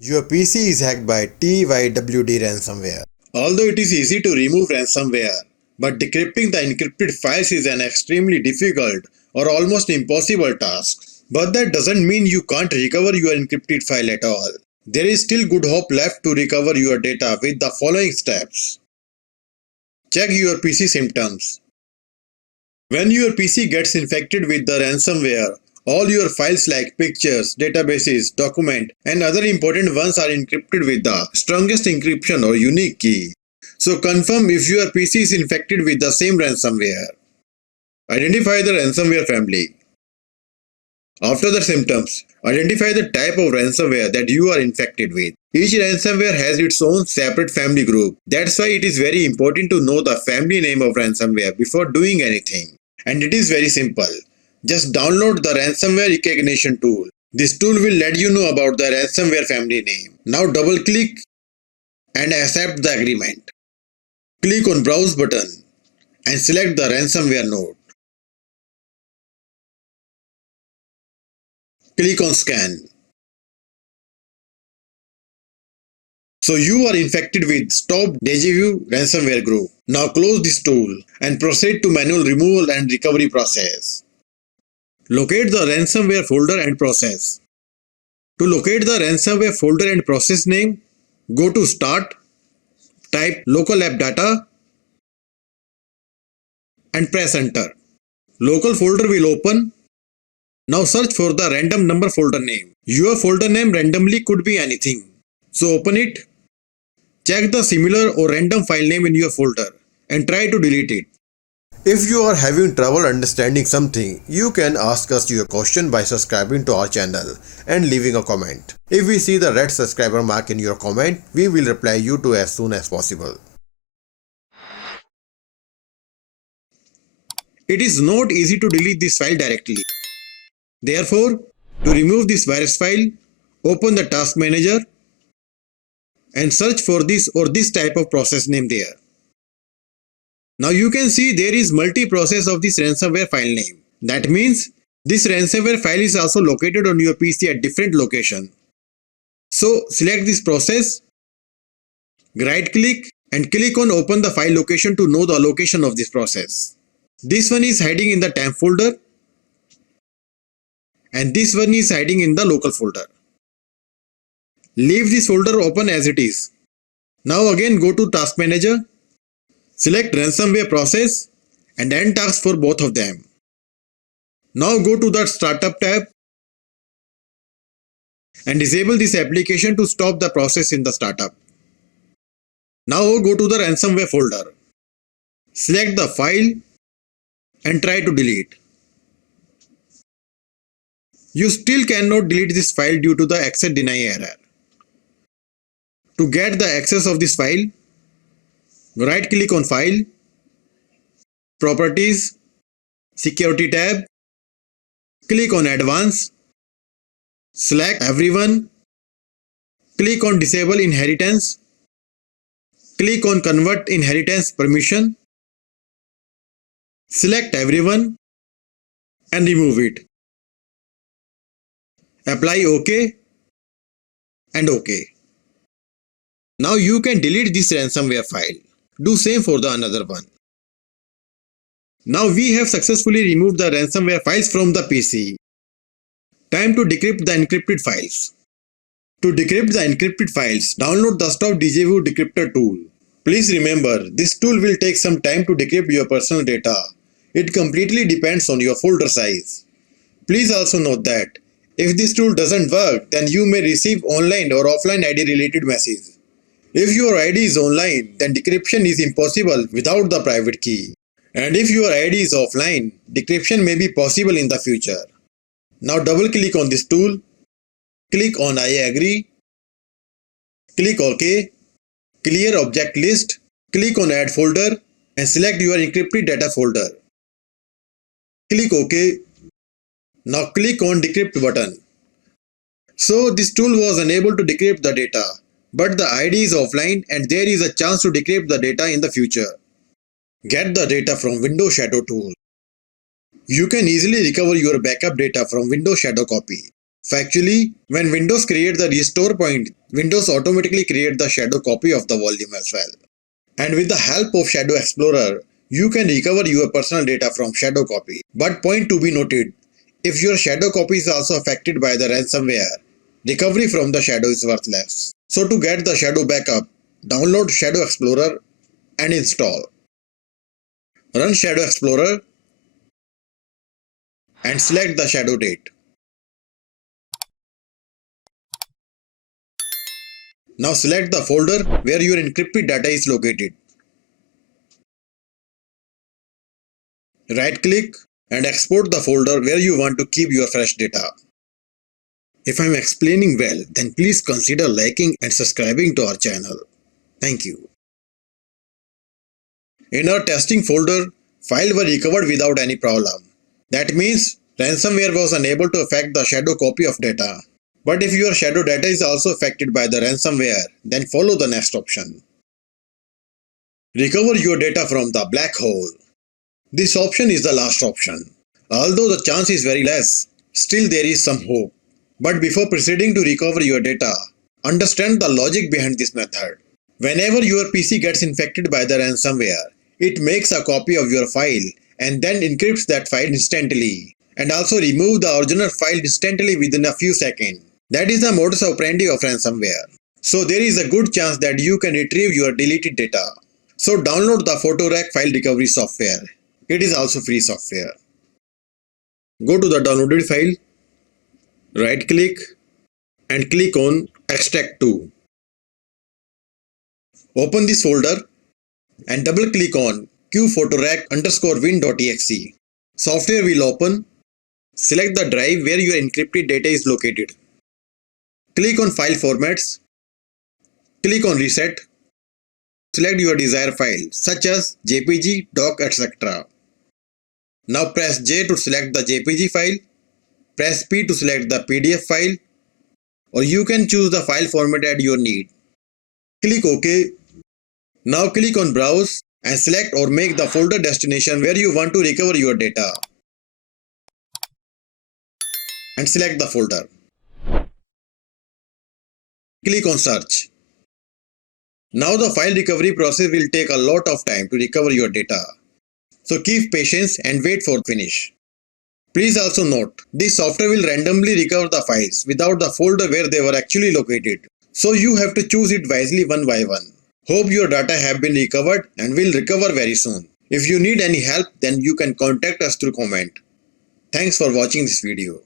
Your PC is hacked by Tywd ransomware. Although it is easy to remove ransomware, but decrypting the encrypted files is an extremely difficult or almost impossible task. But that doesn't mean you can't recover your encrypted file at all. There is still good hope left to recover your data with the following steps. Check your PC symptoms. When your PC gets infected with the ransomware, all your files like pictures, databases, documents, and other important ones are encrypted with the strongest encryption or unique key. So confirm if your PC is infected with the same ransomware. Identify the ransomware family. After the symptoms, identify the type of ransomware that you are infected with. Each ransomware has its own separate family group. That's why it is very important to know the family name of ransomware before doing anything. And it is very simple. Just download the ransomware recognition tool. This tool will let you know about the ransomware family name. Now double click and accept the agreement. Click on Browse button and select the ransomware node. Click on Scan. So you are infected with tydw ransomware group. Now close this tool and proceed to manual removal and recovery process. Locate the ransomware folder and process. To locate the ransomware folder and process name, go to Start, type local app data and press enter. Local folder will open. Now search for the random number folder name. Your folder name randomly could be anything. So open it. Check the similar or random file name in your folder and try to delete it. If you are having trouble understanding something, you can ask us your question by subscribing to our channel and leaving a comment. If we see the red subscriber mark in your comment, we will reply you to as soon as possible. It is not easy to delete this file directly. Therefore, to remove this virus file, open the task manager and search for this or this type of process name there. Now you can see there is multi-process of this ransomware file name. That means this ransomware file is also located on your PC at different location. So select this process, right click and click on open the file location to know the location of this process. This one is hiding in the temp folder and this one is hiding in the local folder. Leave this folder open as it is. Now again go to task manager. Select ransomware process and end task for both of them. Now go to the startup tab and disable this application to stop the process in the startup. Now go to the ransomware folder. Select the file and try to delete. You still cannot delete this file due to the access deny error. To get the access of this file, right click on File, Properties, Security tab, click on Advanced, select Everyone, click on Disable Inheritance, click on Convert Inheritance Permission, select Everyone and remove it. Apply OK and OK. Now you can delete this ransomware file. Do same for the another one. Now we have successfully removed the ransomware files from the PC. Time to decrypt the encrypted files. To decrypt the encrypted files, download the tydw decryptor tool. Please remember, this tool will take some time to decrypt your personal data. It completely depends on your folder size. Please also note that if this tool doesn't work, then you may receive online or offline ID related message. If your ID is online, then decryption is impossible without the private key. And if your ID is offline, decryption may be possible in the future. Now double click on this tool, click on I agree, click OK, clear object list, click on add folder and select your encrypted data folder. Click OK. Now click on decrypt button. So this tool was unable to decrypt the data, but the ID is offline and there is a chance to decrypt the data in the future. Get the data from Windows Shadow tool. You can easily recover your backup data from Windows Shadow copy. Factually, when Windows creates the restore point, Windows automatically creates the shadow copy of the volume as well. And with the help of Shadow Explorer, you can recover your personal data from shadow copy. But point to be noted, if your shadow copy is also affected by the ransomware, recovery from the shadow is worthless. So to get the shadow backup, download Shadow Explorer and install. Run Shadow Explorer and select the shadow date. Now select the folder where your encrypted data is located. Right-click and export the folder where you want to keep your fresh data. If I am explaining well, then please consider liking and subscribing to our channel. Thank you. In our testing folder, files were recovered without any problem. That means ransomware was unable to affect the shadow copy of data. But if your shadow data is also affected by the ransomware, then follow the next option. Recover your data from the black hole. This option is the last option. Although the chance is very less, still there is some hope. But before proceeding to recover your data, understand the logic behind this method. Whenever your PC gets infected by the ransomware, it makes a copy of your file and then encrypts that file instantly, and also remove the original file instantly within a few seconds. That is the modus operandi of ransomware. So there is a good chance that you can retrieve your deleted data. So download the PhotoRec file recovery software. It is also free software. Go to the downloaded file, right click and click on extract to. Open this folder and double click on qphotorec_win.exe. Software will open. Select the drive where your encrypted data is located. Click on file formats. Click on reset. Select your desired file such as JPG, doc, etc. Now press J to select the JPG file. Press P to select the PDF file, or you can choose the file format at your need. Click OK. Now click on Browse and select or make the folder destination where you want to recover your data. And select the folder. Click on Search. Now the file recovery process will take a lot of time to recover your data. So keep patience and wait for finish. Please also note, this software will randomly recover the files without the folder where they were actually located. So you have to choose it wisely one by one. Hope your data have been recovered and will recover very soon. If you need any help, then you can contact us through comment. Thanks for watching this video.